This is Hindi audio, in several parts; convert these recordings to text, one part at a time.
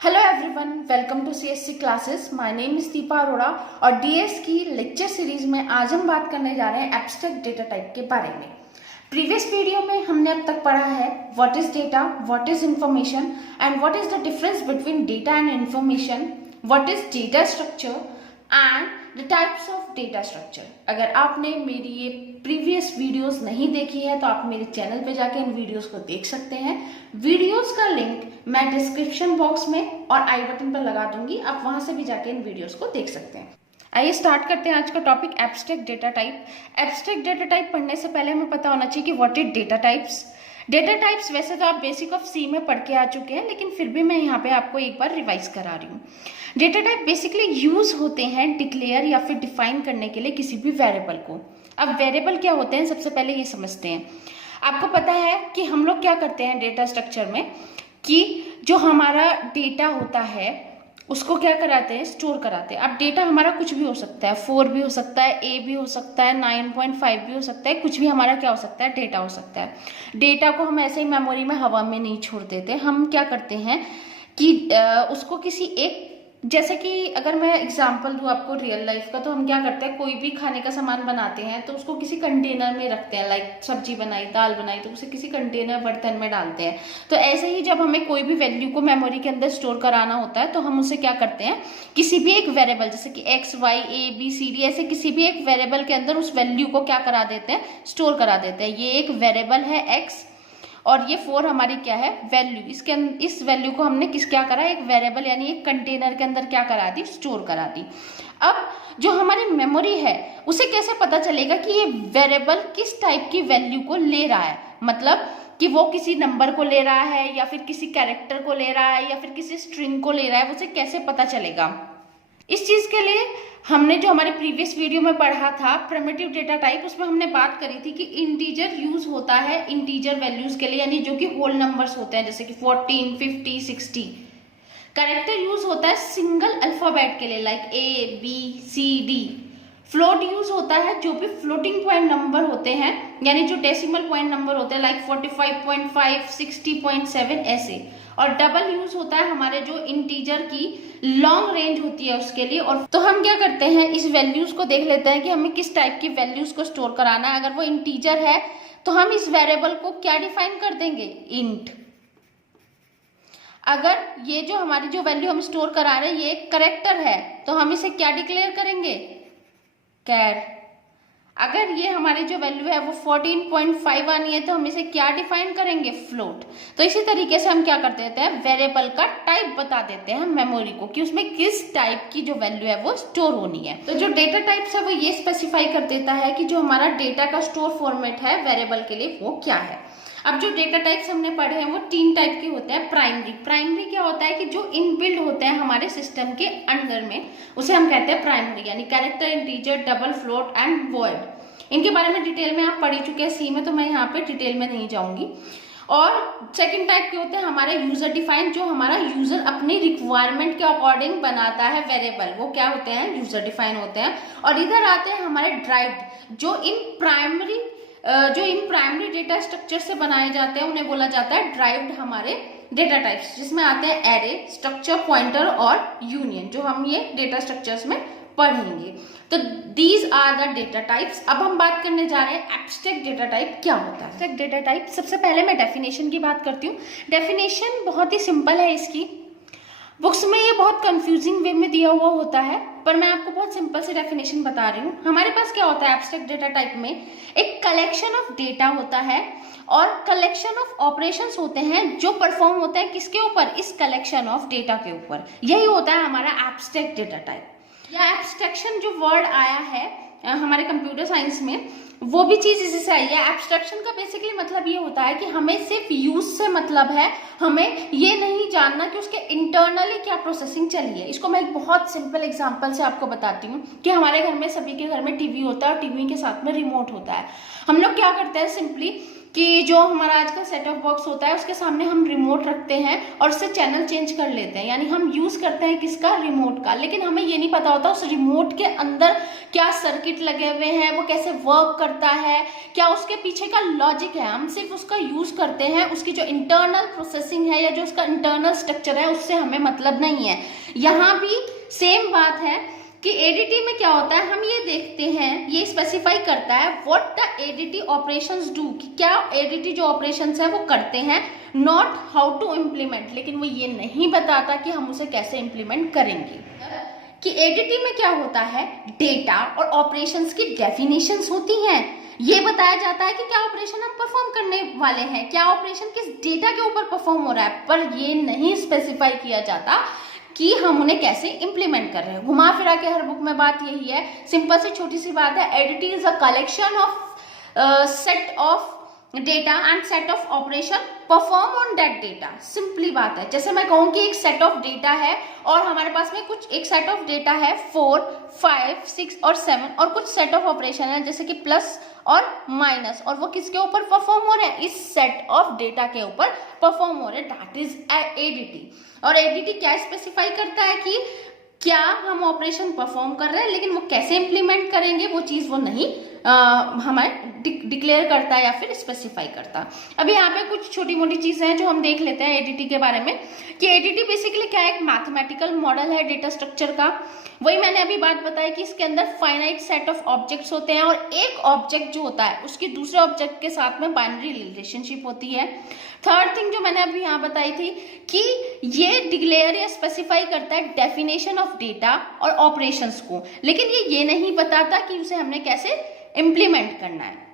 Hello everyone, welcome to CSC classes. My name is Deepa Arora और डीएस की लेक्चर सीरीज में आज हम बात करने जा रहे हैं एब्स्ट्रैक्ट डेटा टाइप के बारे में। प्रीवियस वीडियो में हमने अब तक पढ़ा है what is data, what is information and what is the difference between data and information, what is data structure and the types of data structure. अगर आपने मेरी ये प्रीवियस वीडियोस नहीं देखी है तो आप मेरे चैनल पे जाके इन वीडियोस को देख सकते हैं। वीडियोस का लिंक मैं डिस्क्रिप्शन बॉक्स में और आई बटन पर लगा दूंगी, आप वहां से भी जाके इन वीडियोस को देख सकते हैं। आइए स्टार्ट करते हैं आज का topic abstract data type. Abstract data type पढ़ने से पहले हमें पता होना चाहिए कि what is data types. Data types वैसे तो आप बेसिक ऑफ सी में पढ़ के आ चुके हैं, लेकिन फिर भी मैं यहाँ पे आपको एक बार रिवाइज करा रही हूँ। डेटा टाइप बेसिकली यूज होते हैं डिक्लेयर या फिर डिफाइन करने के लिए किसी भी वेरिएबल को। अब वेरिएबल क्या होते हैं सबसे पहले ये समझते हैं। आपको पता है कि हम लोग क्या करते हैं डेटा स्ट्रक्चर में कि जो हमारा डेटा होता है उसको क्या कराते हैं, स्टोर कराते हैं। अब डेटा हमारा कुछ भी हो सकता है, 4 भी हो सकता है, A भी हो सकता है, 9.5 भी हो सकता है, कुछ भी हमारा क्या हो सकता है, डेटा हो सकता है। डेटा को हम ऐसे ही मेमोरी में हवा में नहीं छोड़ देते, हम क्या करते हैं कि उसको किसी एक, जैसे कि अगर मैं एग्जांपल दूं आपको रियल लाइफ का, तो हम क्या करते हैं कोई भी खाने का सामान बनाते हैं तो उसको किसी कंटेनर में रखते हैं। लाइक सब्जी बनाई, दाल बनाई तो उसे किसी कंटेनर बर्तन में डालते हैं। तो ऐसे ही जब हमें कोई भी वैल्यू को मेमोरी के अंदर स्टोर कराना होता है तो हम उसे क्या करते हैं, किसी भी एक वेरिएबल जैसे कि x y a b c d, ऐसे किसी भी एक वेरिएबल के अंदर उस वैल्यू को क्या करा देते हैं, स्टोर करा देते हैं। ये एक वेरिएबल है एक्स और ये 4 हमारी क्या है, वैल्यू। इस वैल्यू को हमने क्या करा, एक वेरिएबल यानी एक कंटेनर के अंदर क्या करा दी, स्टोर करा दी। अब जो हमारी मेमोरी है उसे कैसे पता चलेगा कि ये वेरिएबल किस टाइप की वैल्यू को ले रहा है, मतलब कि वो किसी नंबर को ले रहा है या फिर किसी कैरेक्टर को ले रहा है या फिर किसी स्ट्रिंग को ले रहा है, उसे कैसे पता चलेगा। इस चीज के लिए हमने जो हमारे प्रीवियस वीडियो में पढ़ा था प्रिमिटिव डेटा टाइप, उसमें हमने बात करी थी कि इंटीजर यूज होता है इंटीजर वैल्यूज के लिए, यानी जो कि होल नंबर्स होते हैं जैसे कि 14, 50, 60। कैरेक्टर यूज होता है सिंगल अल्फाबेट के लिए like a b c d. Float use होता है जो भी फ्लोटिंग पॉइंट नंबर होते हैं, यानी जो डेसिमल पॉइंट नंबर होते हैं लाइक 45.5, 60.7 ऐसे। और डबल यूज होता है हमारे जो इंटीजर की लॉन्ग रेंज होती है उसके लिए। और तो हम क्या करते हैं, इस वैल्यूज को देख लेते हैं कि हमें किस टाइप की वैल्यूज को स्टोर कराना है। अगर वो इंटीजर है तो हम इस वेरिएबल को क्या डिफाइन कर देंगे, इंट। अगर ये जो हमारी जो वैल्यू हम स्टोर करा रहे हैं ये एक कैरेक्टर है तो हम इसे क्या डिक्लेयर करेंगे, कैर। अगर ये हमारी जो वैल्यू है वो 14.5 आनी है तो हम इसे क्या डिफाइन करेंगे, फ्लोट। तो इसी तरीके से हम क्या कर देते हैं, वेरिएबल का टाइप बता देते हैं मेमोरी को कि उसमें किस टाइप की जो वैल्यू है वो स्टोर होनी है। तो जो डेटा टाइप्स है वो ये स्पेसिफाई कर देता है कि जो हमारा डेटा का स्टोर फॉर्मेट है वेरिएबल के लिए वो क्या है। अब जो डेटा टाइप्स हमने पढ़े हैं वो 3 टाइप के होते हैं। प्राइमरी क्या होता है कि जो इनबिल्ड होते हैं हमारे सिस्टम के अंदर में, उसे हम कहते हैं प्राइमरी, यानी character, integer, double, float and void. इनके बारे में डिटेल में आप पढ़ चुके हैं सी में, तो मैं यहाँ पे डिटेल में नहीं जाऊंगी। और सेकंड टाइप के होते हैं हमारे यूजर डिफाइंड, जो हमारा यूजर अपनी रिक्वायरमेंट के अकॉर्डिंग बनाता है वेरिएबल, वो क्या होते हैं, यूजर डिफाइन होते हैं। और इधर आते हैं हमारे ड्राइव्ड, जो इन प्राइमरी डेटा स्ट्रक्चर से बनाए जाते हैं, उन्हें बोला जाता है ड्राइव्ड हमारे डेटा टाइप्स, जिसमें आते हैं एरे, स्ट्रक्चर, पॉइंटर और यूनियन, जो हम ये डेटा स्ट्रक्चर्स में पढ़ेंगे। तो these are the data types. अब हम बात करने जा रहे हैं एब्स्ट्रैक्ट डेटा टाइप क्या होता है। एब्स्ट्रैक्ट डेटा टाइप, सबसे पहले मैं डेफिनेशन की बात करती हूँ। डेफिनेशन बहुत ही सिंपल है इसकी। बुक्स में ये बहुत कंफ्यूजिंग वे में दिया हुआ होता है, पर मैं आपको बहुत सिंपल से डेफिनेशन बता रही हूँ। हमारे पास क्या होता है एब्स्ट्रैक्ट डेटा टाइप में, एक कलेक्शन ऑफ डेटा होता है और कलेक्शन ऑफ ऑपरेशंस होते हैं जो परफॉर्म होते हैं किसके ऊपर, इस कलेक्शन ऑफ डेटा के ऊपर। यही होता है हमारा एब्स्ट्रैक्ट डेटा टाइप। या एब्स्ट्रैक्शन जो वर्ड आया है हमारे कंप्यूटर साइंस में, वो भी चीज इसी से आई है। एब्स्ट्रैक्शन का बेसिकली मतलब ये होता है कि हमें सिर्फ यूज से मतलब है, हमें ये नहीं जानना कि उसके इंटरनली क्या प्रोसेसिंग चली है। इसको मैं एक बहुत सिंपल एग्जांपल से आपको बताती हूँ कि हमारे घर में, सभी के घर में टीवी होता है और टीवी के साथ में रिमोट होता है। हम लोग क्या करते हैं, सिंपली कि जो हमारा आज का सेट ऑफ बॉक्स होता है उसके सामने हम रिमोट रखते हैं और उससे चैनल चेंज कर लेते हैं, यानी हम यूज करते हैं किसका, रिमोट का। लेकिन हमें ये नहीं पता होता उस रिमोट के अंदर क्या सर्किट लगे हुए हैं, वो कैसे वर्क करता है, क्या उसके पीछे का लॉजिक है। हम सिर्फ उसका यूज करते हैं, उसकी जो इंटरनल प्रोसेसिंग है या जो उसका इंटरनल स्ट्रक्चर है उससे हमें मतलब नहीं है। यहाँ भी सेम बात है कि एडीटी में क्या होता है, हम ये देखते हैं, ये स्पेसिफाई करता है what the ADT operations do, कि क्या एडीटी जो ऑपरेशंस है वो करते हैं, नॉट हाउ टू इम्प्लीमेंट। लेकिन वो ये नहीं बताता कि हम उसे कैसे इम्प्लीमेंट करेंगे। कि एडीटी में क्या होता है, डेटा और ऑपरेशंस की डेफिनेशंस होती हैं। ये बताया जाता है कि क्या ऑपरेशन हम परफॉर्म करने वाले हैं, क्या ऑपरेशन किस डेटा के ऊपर परफॉर्म हो रहा है, पर ये नहीं स्पेसिफाई किया जाता कि हम उन्हें कैसे इंप्लीमेंट कर रहे हैं। घुमा फिरा के हर बुक में बात यही है, सिंपल सी छोटी सी बात है, ADT is a collection of set of data and set of operation perform on that data. Simply बात है, जैसे मैं कहूँ कि एक सेट ऑफ डेटा है और हमारे पास में कुछ एक सेट ऑफ डेटा है 4, 5, 6 और 7 और कुछ सेट ऑफ ऑपरेशन है जैसे कि प्लस और माइनस, और वो किसके ऊपर परफॉर्म हो रहे हैं, इस सेट ऑफ डेटा के ऊपर परफॉर्म हो रहे हैं, दैट इज एडीटी। और एडीटी क्या स्पेसिफाई करता है कि क्या हम ऑपरेशन परफॉर्म कर रहे हैं, लेकिन वो कैसे इंप्लीमेंट करेंगे वो चीज वो नहीं हमें डिक्लेयर करता है या फिर स्पेसिफाई करता। अभी यहाँ पे कुछ छोटी मोटी चीजें हैं जो हम देख लेते हैं एडीटी के बारे में, कि एडीटी बेसिकली क्या है, एक मैथमेटिकल मॉडल है डेटा स्ट्रक्चर का। वही मैंने अभी बात बताई कि इसके अंदर फाइनाइट सेट ऑफ ऑब्जेक्ट्स होते हैं और एक ऑब्जेक्ट जो होता है उसकी दूसरे ऑब्जेक्ट के साथ में बाइनरी रिलेशनशिप होती है। थर्ड थिंग जो मैंने अभी यहाँ बताई थी कि ये डिक्लेयर या स्पेसिफाई करता है डेफिनेशन ऑफ डेटा और ऑपरेशंस को, लेकिन ये नहीं बताता कि उसे हमने कैसे इम्प्लीमेंट करना है।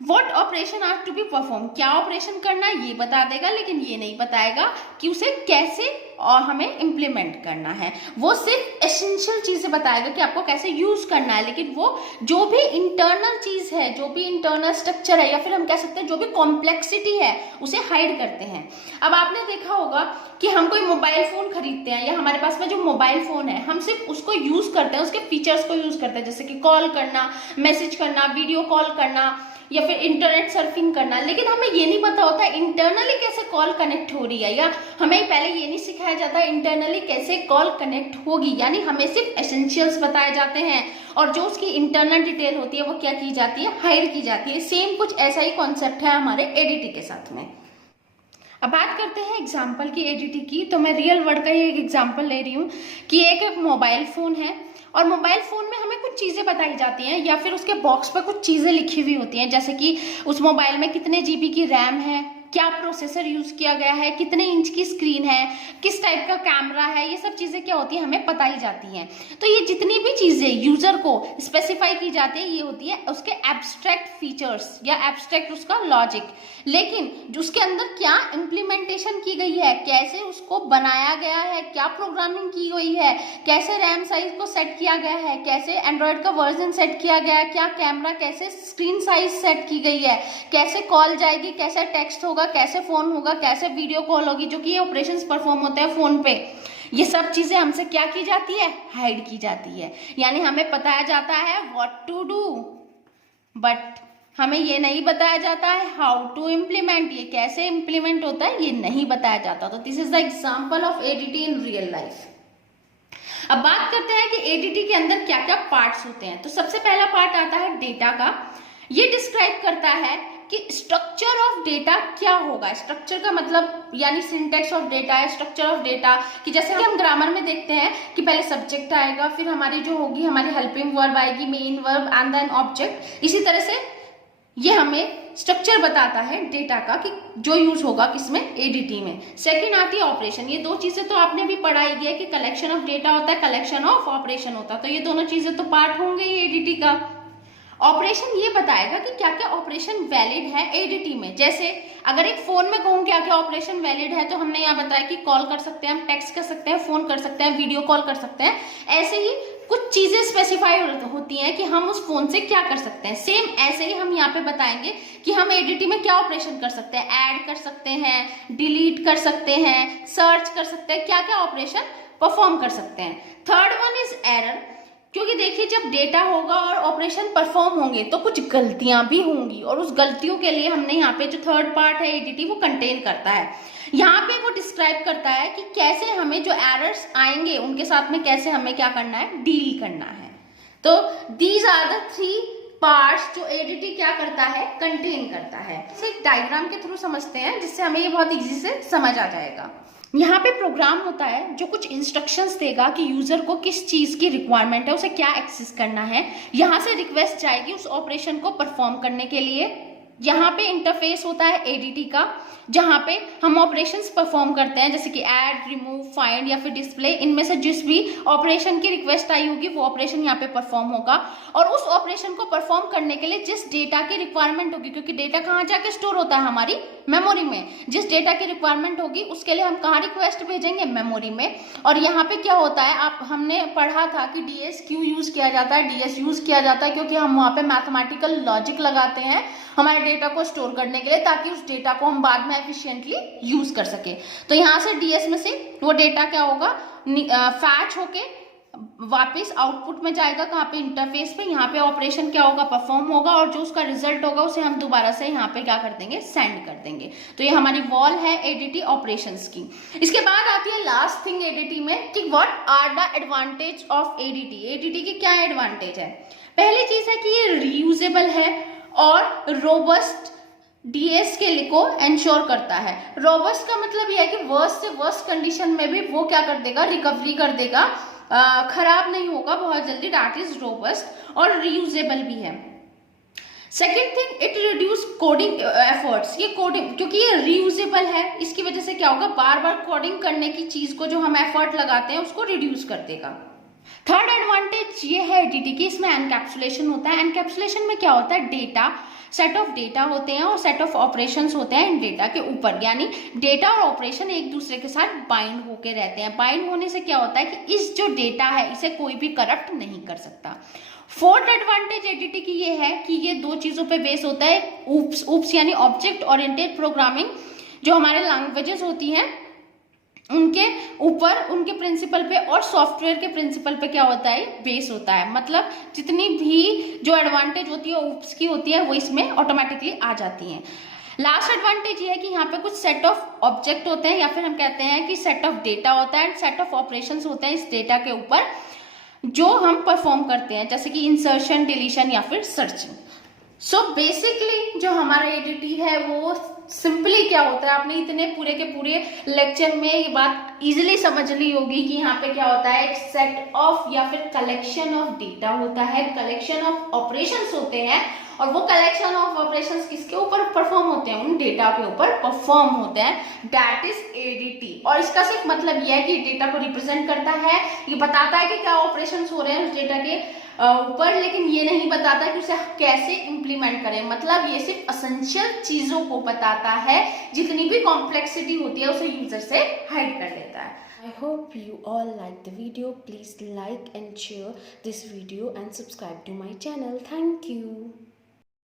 What operation are to be perform, क्या ऑपरेशन करना है ये बता देगा, लेकिन ये नहीं बताएगा कि उसे कैसे और हमें इम्प्लीमेंट करना है। वो सिर्फ एसेंशियल चीजें बताएगा कि आपको कैसे यूज करना है, लेकिन वो जो भी इंटरनल चीज है, जो भी इंटरनल स्ट्रक्चर है या फिर हम कह सकते हैं जो भी कॉम्प्लेक्सिटी है उसे हाइड करते हैं। अब आपने देखा होगा कि हम कोई मोबाइल फोन खरीदते हैं या हमारे पास में जो मोबाइल फोन है हम सिर्फ उसको यूज करते हैं, उसके फीचर्स को यूज करते हैं, जैसे कि कॉल करना, मैसेज करना, वीडियो कॉल करना या फिर इंटरनेट सर्फिंग करना, लेकिन हमें ये नहीं पता होता इंटरनली कैसे कॉल कनेक्ट हो रही है, या हमें पहले ये नहीं सिखाया जाता इंटरनली कैसे कॉल कनेक्ट होगी। यानी हमें सिर्फ एसेंशियल्स बताए जाते हैं और जो उसकी इंटरनल डिटेल होती है वो क्या की जाती है, हाइड की जाती है। सेम कुछ ऐसा ही कॉन्सेप्ट है हमारे एडीटी के साथ में। अब बात करते हैं एग्जाम्पल की एडीटी की, तो मैं रियल वर्ड का ही एक एग्जाम्पल ले रही हूँ कि एक मोबाइल फोन है और मोबाइल फोन में हमें कुछ चीजें बताई जाती हैं या फिर उसके बॉक्स पर कुछ चीजें लिखी हुई होती हैं, जैसे कि उस मोबाइल में कितने जीबी की रैम है, क्या प्रोसेसर यूज किया गया है, कितने इंच की स्क्रीन है, किस टाइप का कैमरा है, ये सब चीजें क्या होती है हमें बताई जाती हैं। तो ये जितनी भी चीजें यूजर को स्पेसिफाई की जाती है ये होती है उसके एब्स्ट्रैक्ट फीचर्स या एब्स्ट्रैक्ट उसका लॉजिक। लेकिन जो उसके अंदर क्या इम्प्लीमेंटेशन की गई है, कैसे उसको बनाया गया है, क्या प्रोग्रामिंग की गई है, कैसे रैम साइज को सेट किया गया है, कैसे एंड्रॉइड का वर्जन सेट किया गया है, क्या कैमरा, कैसे स्क्रीन साइज सेट की गई है, कैसे कॉल जाएगी, कैसे टेक्स्ट होगा, कैसे फोन होगा, कैसे वीडियो कॉल होगी, जो कि ये ऑपरेशंस परफॉर्म होते हैं फोन पे, ये सब चीजें हमसे क्या की जाती है, हाइड की जाती है। यानी हमें बताया जाता है व्हाट टू डू, बट हमें ये नहीं बताया जाता है हाउ टू इम्प्लीमेंट, ये कैसे इम्प्लीमेंट होता है ये नहीं बताया जाता। तो this is the example of ADT in real life. अब बात करते हैं कि एडीटी के अंदर क्या क्या पार्ट्स होते हैं। तो सबसे पहला पार्ट आता है डेटा का। ये डिस्क्राइब करता है कि स्ट्रक्चर ऑफ डेटा क्या होगा। स्ट्रक्चर का मतलब यानी सिंटेक्स ऑफ डेटा है, स्ट्रक्चर ऑफ डेटा, कि जैसे कि हम ग्रामर में देखते हैं कि पहले सब्जेक्ट आएगा, फिर हमारी जो होगी हमारी हेल्पिंग वर्ब आएगी, main verb and then object. इसी तरह से ये हमें स्ट्रक्चर बताता है डेटा का कि जो यूज होगा किसमें, एडीटी में। सेकंड आती है ऑपरेशन। ये दो चीजें तो आपने भी पढ़ाई गया कि कलेक्शन ऑफ डेटा होता है, कलेक्शन ऑफ ऑपरेशन होता है, तो ये दोनों चीजें तो पार्ट होंगे ही एडीटी का। ऑपरेशन ये बताएगा कि क्या क्या ऑपरेशन वैलिड है एडीटी में। जैसे अगर एक फोन में कहूँ क्या क्या ऑपरेशन वैलिड है, तो हमने यहाँ बताया कि कॉल कर सकते हैं, हम टेक्स्ट कर सकते हैं, फोन कर सकते हैं, वीडियो कॉल कर सकते हैं। ऐसे ही कुछ चीजें स्पेसिफाई होती हैं कि हम उस फोन से क्या कर सकते हैं। सेम ऐसे ही हम यहाँ पे बताएंगे कि हम एडीटी में क्या ऑपरेशन कर सकते हैं, ऐड कर सकते हैं, डिलीट कर सकते हैं, सर्च कर सकते हैं, क्या क्या ऑपरेशन परफॉर्म कर सकते हैं। थर्ड वन इज एरर, क्योंकि देखिए जब डेटा होगा और ऑपरेशन परफॉर्म होंगे तो कुछ गलतियां भी होंगी, और उस गलतियों के लिए हमने यहाँ पे जो थर्ड पार्ट है एडीटी वो कंटेन करता है। यहाँ पे वो डिस्क्राइब करता है कि कैसे हमें जो एरर्स आएंगे उनके साथ में कैसे हमें क्या करना है, डील करना है। तो दीज आर द 3 पार्ट्स जो एडीटी क्या करता है, कंटेन करता है। इसे एक डायग्राम के थ्रू समझते हैं जिससे हमें ये बहुत इजी से समझ आ जाएगा। यहाँ पे प्रोग्राम होता है जो कुछ इंस्ट्रक्शंस देगा कि यूजर को किस चीज की रिक्वायरमेंट है, उसे क्या एक्सेस करना है। यहाँ से रिक्वेस्ट जाएगी उस ऑपरेशन को परफॉर्म करने के लिए। यहाँ पे इंटरफेस होता है एडीटी का, जहाँ पे हम ऑपरेशंस परफॉर्म करते हैं, जैसे कि ऐड, रिमूव, फाइंड या फिर डिस्प्ले। इनमें से जिस भी ऑपरेशन की रिक्वेस्ट आई होगी वो ऑपरेशन यहाँ पे परफॉर्म होगा। और उस ऑपरेशन को परफॉर्म करने के लिए जिस डेटा की रिक्वायरमेंट होगी, क्योंकि डेटा कहाँ जाके स्टोर होता है, हमारी मेमोरी में, जिस डेटा की रिक्वायरमेंट होगी उसके लिए हम कहाँ रिक्वेस्ट भेजेंगे, मेमोरी में। और यहाँ पे क्या होता है, हमने पढ़ा था कि डीएस क्यों यूज किया जाता है। डीएस यूज किया जाता है क्योंकि हम वहाँ पे मैथमेटिकल लॉजिक लगाते हैं हमारे डेटा को स्टोर करने के लिए, ताकि उस डेटा को हम बाद में एफिशिएंटली यूज कर सके। तो यहाँ से डीएस में से वो डेटा क्या होगा, फैच होके वापस आउटपुट में जाएगा, कहाँ पे, इंटरफेस पे। यहाँ पे ऑपरेशन क्या होगा, परफॉर्म होगा, और जो उसका रिजल्ट होगा उसे हम दोबारा से यहाँ पे क्या कर देंगे, सेंड कर देंगे। तो ये हमारी वॉल है एडीटी ऑपरेशंस की। इसके बाद आती है लास्ट थिंग एडीटी में कि what are the advantage of ADT. ADT की क्या एडवांटेज है? पहली चीज है कि ये रीयूजेबल है और रोबस्ट डीएस के लिए को एंश्योर करता है। रोबस्ट का मतलब यह है कि वर्स्ट से वर्स्ट कंडीशन में भी वो क्या कर देगा, रिकवरी कर देगा, खराब नहीं होगा बहुत जल्दी। That is robust. और रीयूजेबल भी है। Second thing, it reduce coding efforts. ये कोडिंग, क्योंकि ये रीयूजेबल है, इसकी वजह से क्या होगा, बार बार कोडिंग करने की चीज को जो हम एफर्ट लगाते हैं उसको रिड्यूस कर देगा। थर्ड एडवांटेज ये है एडीटी की, इसमें एनकैप्सुलेशन होता है। एनकैप्सुलेशन में क्या होता है, डेटा, सेट ऑफ डेटा होते हैं और सेट ऑफ ऑपरेशंस होते हैं इन डेटा के ऊपर, यानी डेटा और ऑपरेशन एक दूसरे के साथ बाइंड होके रहते हैं। बाइंड होने से क्या होता है कि इस जो डेटा है इसे कोई भी करप्ट नहीं कर सकता। फोर्थ एडवांटेज एडीटी की ये है कि ये 2 चीजों पे बेस होता है, ऊप्स यानी ऑब्जेक्ट ओरिएंटेड प्रोग्रामिंग, जो हमारे लैंग्वेजेस होती हैं उनके ऊपर, उनके प्रिंसिपल पे, और सॉफ्टवेयर के प्रिंसिपल पे क्या होता है, बेस होता है। मतलब जितनी भी जो एडवांटेज होती है ऊप्स की होती है वो इसमें ऑटोमेटिकली आ जाती हैं। लास्ट एडवांटेज ये है कि यहाँ पे कुछ सेट ऑफ ऑब्जेक्ट होते हैं, या फिर हम कहते हैं कि सेट ऑफ डेटा होता है एंड सेट ऑफ ऑपरेशंस होते हैं इस डेटा के ऊपर, जो हम परफॉर्म करते हैं, जैसे कि इंसर्शन, डिलीशन या फिर सर्चिंग। सो बेसिकली जो हमारा एडीटी है वो सिंपली क्या होता है, आपने इतने पूरे के पूरे लेक्चर में ये बात इजीली समझ ली होगी कि यहाँ पे क्या होता है, एक सेट ऑफ या फिर कलेक्शन ऑफ डेटा होता है, कलेक्शन ऑफ ऑपरेशंस होते हैं, और वो कलेक्शन ऑफ ऑपरेशंस किसके ऊपर परफॉर्म होते हैं, उन डेटा के ऊपर परफॉर्म होते हैं। That is ADT. और इसका सिर्फ मतलब ये है कि डेटा को रिप्रेजेंट करता है, ये बताता है कि क्या ऑपरेशंस हो रहे हैं उस डेटा के ऊपर, लेकिन ये नहीं बताता कि उसे कैसे इम्प्लीमेंट करें। मतलब ये सिर्फ एसेंशियल चीजों को बताता है, जितनी भी कॉम्प्लेक्सिटी होती है उसे यूजर से हाइड कर देता है। I hope you all liked the video. Please like and share this video and subscribe to my channel. Thank you.